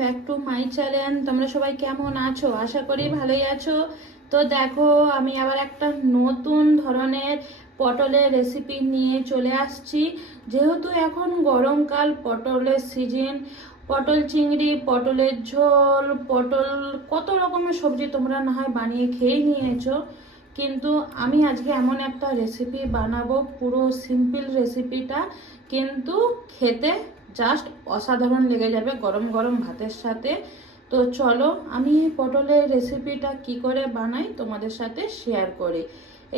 Back to my channel তোমরা সবাই কেমন আছো? আশা করি ভালোই আছো। তো দেখো, আমি আবার একটা নতুন ধরনের পটলের রেসিপি নিয়ে চলে আসছি। যেহেতু এখন গরমকাল, পটলের সিজন পটল চিংড়ি, পটলের ঝোল, পটল কত রকমের সবজি তোমরা না হয় বানিয়ে খেয়েই নিয়েছো। কিন্তু আমি আজকে এমন একটা রেসিপি বানাবো, পুরো সিম্পল রেসিপিটা কিন্তু খেতে জাস্ট অসাধারণ লেগে যাবে গরম গরম ভাতের সাথে। তো চলো, আমি পটলের রেসিপিটা কি করে বানাই তোমাদের সাথে শেয়ার করি।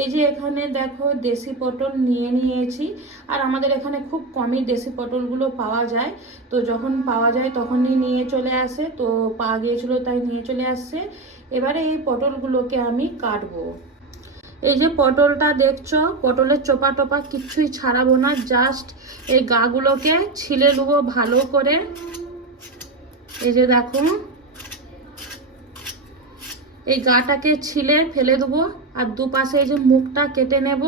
এই যে এখানে দেখো দেশি পটল নিয়ে নিয়েছি, আর আমাদের এখানে খুব কমই দেশি পটলগুলো পাওয়া যায়। তো যখন পাওয়া যায় তখনই নিয়ে চলে আসে, তো পাওয়া গিয়েছিল তাই নিয়ে চলে আসছে। এবারে এই পটলগুলোকে আমি কাটবো। এই যে পটলটা দেখছ, পটলের চোপা টোপা কিচ্ছুই ছাড়াবো না জাস্ট এই গাগুলোকে ছিলে নেব ভালো করে। এই যে দেখো, এই গাটাকে ছিলে ফেলে দেবো, আর দুপাশে এই যে মুখটা কেটে নেব।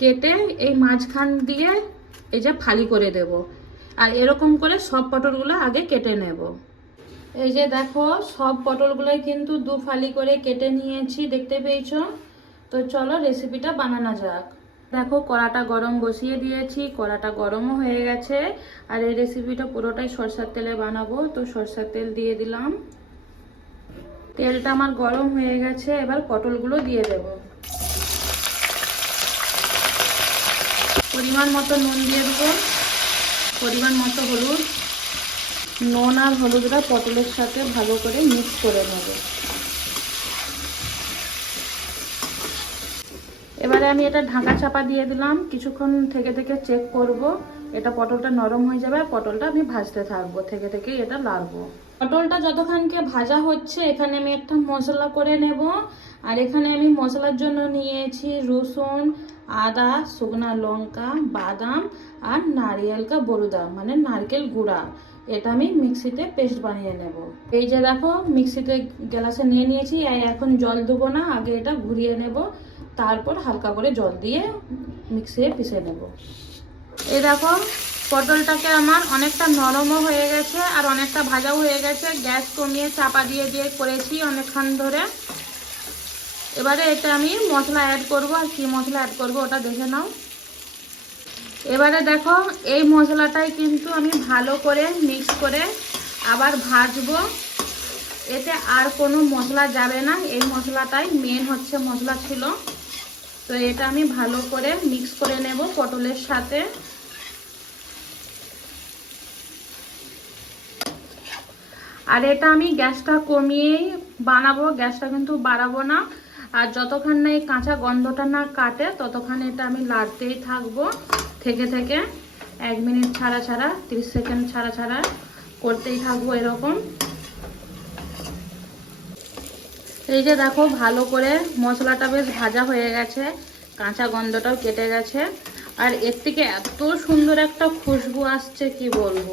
কেটে এই মাঝখান দিয়ে এই যে ফালি করে দেব, আর এরকম করে সব পটলগুলো আগে কেটে নেব। এই যে দেখো, সব পটলগুলোই কিন্তু দু ফালি করে কেটে নিয়েছি, দেখতে পেয়েছ? তো চলো রেসিপিটা বানানো যাক। দেখো, কড়াটা গরম বসিয়ে দিয়েছি, কড়াটা গরমও হয়ে গেছে, আর এই রেসিপিটা পুরোটাই সরষের তেলে বানাবো। তো সরষের তেল দিয়ে দিলাম। তেলটা আমার গরম হয়ে গেছে, এবার পটলগুলো দিয়ে দেব। পরিমাণ মতো নুন দিয়ে দেবো, পরিমাণ মতো হলুদ নুন আর হলুদটা পটলের সাথে ভালো করে মিক্স করে নেব। এবারে আমি এটা ঢাকা চাপা দিয়ে দিলাম। কিছুক্ষণ থেকে থেকে চেক করব। এটা পটলটা নরম হয়ে যাবে আর পটলটা আমি ভাজতে থাকব, থেকে থেকে এটা লাড়বো। পটলটা যতক্ষণকে ভাজা হচ্ছে, এখানে আমি একটা মশলা করে নেব। আর এখানে আমি মশলার জন্য নিয়েছি রসুন, আদা, শুকনা লঙ্কা, বাদাম আর নারিয়েলকা বরুদা মানে নারকেল গুঁড়া। এটা আমি মিক্সিতে পেস্ট বানিয়ে নেব। এই যে দেখো, মিক্সিতে গ্লাসে নিয়ে নিয়েছি এখন জল দেবো না, আগে এটা ঘুরিয়ে নেব, তারপর হালকা করে জল দিয়ে মিক্সিয়ে পিষে নেব। এই দেখো, পটলটাকে আমার অনেকটা নরমও হয়ে গেছে, আর অনেকটা ভাজাও হয়ে গেছে। গ্যাস কমিয়ে চাপা দিয়ে দিয়ে করেছি অনেকক্ষণ ধরে। এবারে এটা আমি মশলা অ্যাড করব, আর কি মশলা অ্যাড করব ওটা দেখে নাও। এবারে দেখো, এই মশলাটাই কিন্তু আমি ভালো করে মিক্স করে আবার ভাজবো। এতে আর কোনো মশলা যাবে না। এই মশলাটাই মেন হচ্ছে মশলা ছিল। তো এটা আমি ভালো করে মিক্স করে নেব পটলের সাথে। আর এটা আমি গ্যাসটা কমিয়েই বানাবো। গ্যাসটা কিন্তু বাড়াবো না। আর যতক্ষণ না এই কাঁচা গন্ধটা না কাটে, ততক্ষণ এটা আমি লাড়তেই থাকব। থেকে থেকে এক মিনিট ছাড়া ছাড়া, তিরিশ সেকেন্ড ছাড়া ছাড়া করতেই থাকব এরকম। এই যে দেখো, ভালো করে মশলাটা বেশ ভাজা হয়ে গেছে, কাঁচা গন্ধটাও কেটে গেছে। আর এর থেকে এত সুন্দর একটা খুশবু আসছে, কি বলব?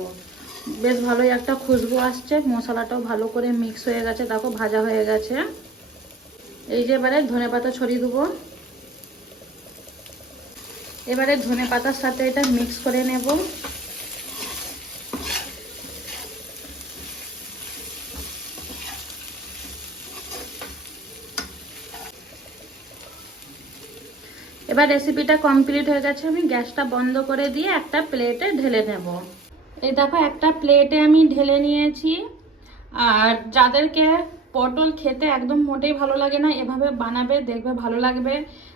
বেশ ভালোই একটা খুশবু আসছে, মশলাটাও ভালো করে মিক্স হয়ে গেছে, দেখো ভাজা হয়ে গেছে। এই যে এবারে ধনে পাতা ছড়িয়ে দেবো। এবারে ধনে পাতার সাথে এটা মিক্স করে নেব। এবার রেসিপিটা কমপ্লিট হয়ে গেছে, আমি গ্যাসটা বন্ধ করে দিয়ে একটা প্লেটে ঢেলে নেব। এই দেখো, একটা প্লেটে আমি ঢেলে নিয়েছি। আর যাদেরকে পটল খেতে একদম মোটেই ভালো লাগে না। এভাবে বানাবে, দেখবে ভালো লাগবে।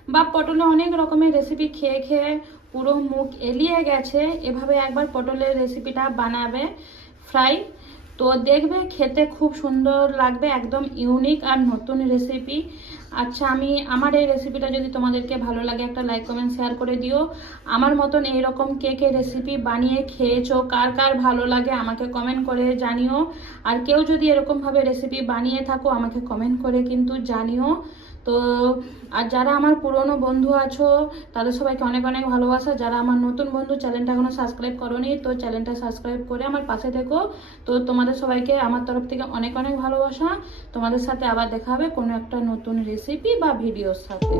বা পটলে অনেক রকমের রেসিপি খেয়ে খেয়ে পুরো মুখ এলিয়ে গেছে। এভাবে একবার পটলের রেসিপিটা বানাবে। ফ্রাই তো দেখবে খেতে খুব সুন্দর লাগবে, একদম ইউনিক আর নতুন রেসিপি আচ্ছা আমি আমার এই রেসিপিটা যদি তোমাদেরকে ভালো লাগে একটা লাইক কমেন্ট শেয়ার করে দিও। আমার মতন এইরকম কে কে রেসিপি বানিয়ে খেয়েছো, কার কার ভালো লাগে আমাকে কমেন্ট করে জানিও। আর কেউ যদি এরকমভাবে রেসিপি বানিয়ে থাকো, আমাকে কমেন্ট করে কিন্তু জানিও। তো, আর যারা আমার পুরনো বন্ধু আছো, তাদের সবাইকে অনেক অনেক ভালোবাসা। যারা আমার নতুন বন্ধু, চ্যানেলটা এখনও সাবস্ক্রাইব করোনি, তো চ্যানেলটা সাবস্ক্রাইব করে আমার পাশে থেকো। তো তোমাদের সবাইকে আমার তরফ থেকে অনেক অনেক ভালোবাসা। তোমাদের সাথে আবার দেখা হবে কোনো একটা নতুন রেসিপি বা ভিডিওর সাথে।